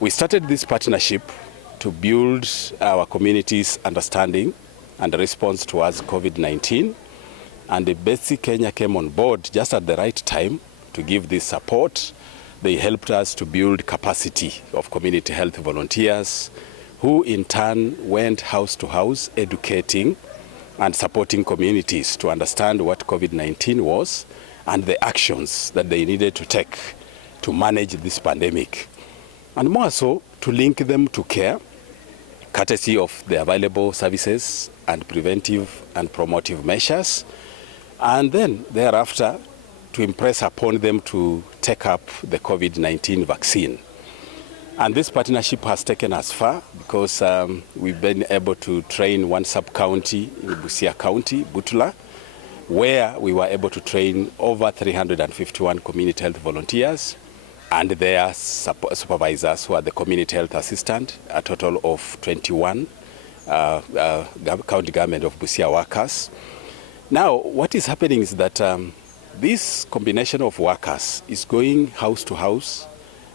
We started this partnership to build our community's understanding and response towards COVID-19. And the Betsi Kenya came on board just at the right time to give this support. They helped us to build capacity of community health volunteers, who in turn went house to house educating and supporting communities to understand what COVID-19 was and the actions that they needed to take to manage this pandemic. And more so, to link them to care, courtesy of the available services and preventive and promotive measures. And then thereafter, to impress upon them to take up the COVID-19 vaccine. And this partnership has taken us far because we've been able to train one sub-county in Busia County, Butula, where we were able to train over 351 community health volunteers and their supervisors, who are the community health assistant, a total of 21 county government of Busia workers. Now, what is happening is that this combination of workers is going house to house,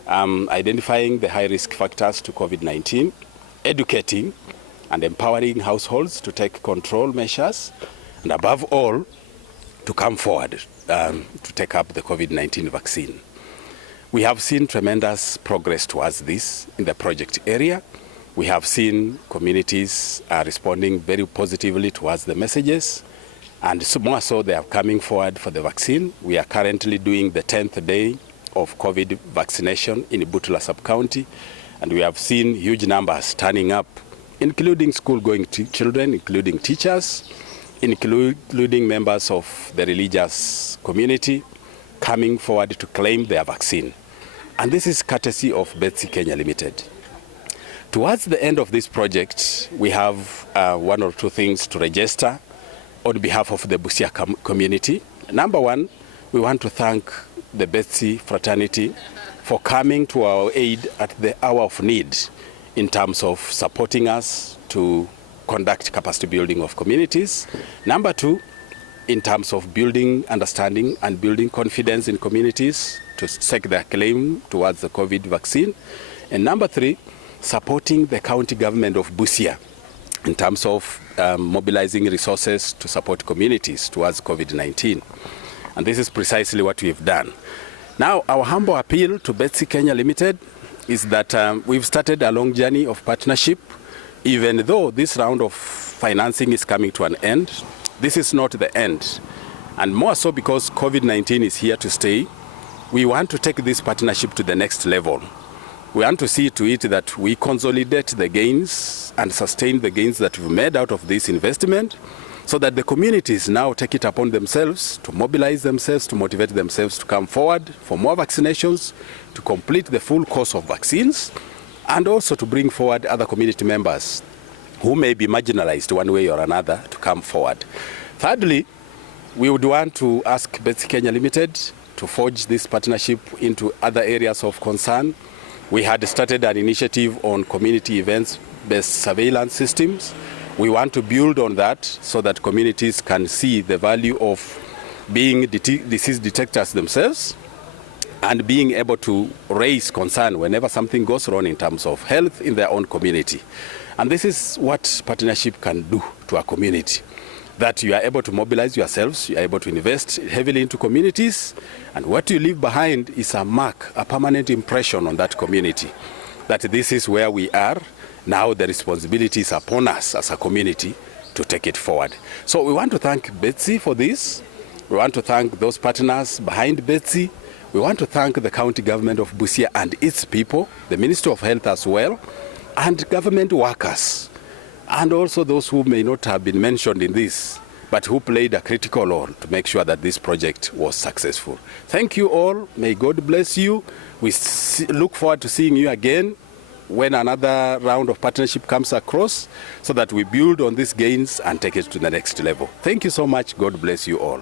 identifying the high-risk factors to COVID-19, educating and empowering households to take control measures, and above all, to come forward to take up the COVID-19 vaccine. We have seen tremendous progress towards this in the project area. We have seen communities responding very positively towards the messages, and more so they are coming forward for the vaccine. We are currently doing the 10th day of COVID vaccination in Butula sub-county, and we have seen huge numbers turning up, including school-going children, including teachers, including members of the religious community, coming forward to claim their vaccine. And this is courtesy of Betsi Kenya Limited. Towards the end of this project, we have one or two things to register on behalf of the Busia community. Number one, we want to thank the Betsi fraternity for coming to our aid at the hour of need in terms of supporting us to conduct capacity building of communities. Number two, in terms of building understanding and building confidence in communities to stake their claim towards the COVID vaccine. And number three, supporting the county government of Busia in terms of mobilizing resources to support communities towards COVID-19. And this is precisely what we've done. Now, our humble appeal to Betsi Kenya Limited is that we've started a long journey of partnership. Even though this round of financing is coming to an end, this is not the end. And more so because COVID-19 is here to stay, we want to take this partnership to the next level. We want to see to it that we consolidate the gains and sustain the gains that we've made out of this investment, so that the communities now take it upon themselves to mobilize themselves, to motivate themselves to come forward for more vaccinations, to complete the full course of vaccines, and also to bring forward other community members who may be marginalized one way or another to come forward. Thirdly, we would want to ask Betsi Kenya Limited to forge this partnership into other areas of concern. We had started an initiative on community events-based surveillance systems. We want to build on that so that communities can see the value of being disease detectors themselves and being able to raise concern whenever something goes wrong in terms of health in their own community. And this is what partnership can do to a community. That you are able to mobilize yourselves, you are able to invest heavily into communities, and what you leave behind is a mark, a permanent impression on that community. That this is where we are. Now the responsibility is upon us as a community to take it forward. So we want to thank Betsi for this. We want to thank those partners behind Betsi. We want to thank the county government of Busia and its people, the Ministry of Health as well, and government workers, and also those who may not have been mentioned in this, but who played a critical role to make sure that this project was successful. Thank you all. May God bless you. We look forward to seeing you again when another round of partnership comes across, so that we build on these gains and take it to the next level. Thank you so much. God bless you all.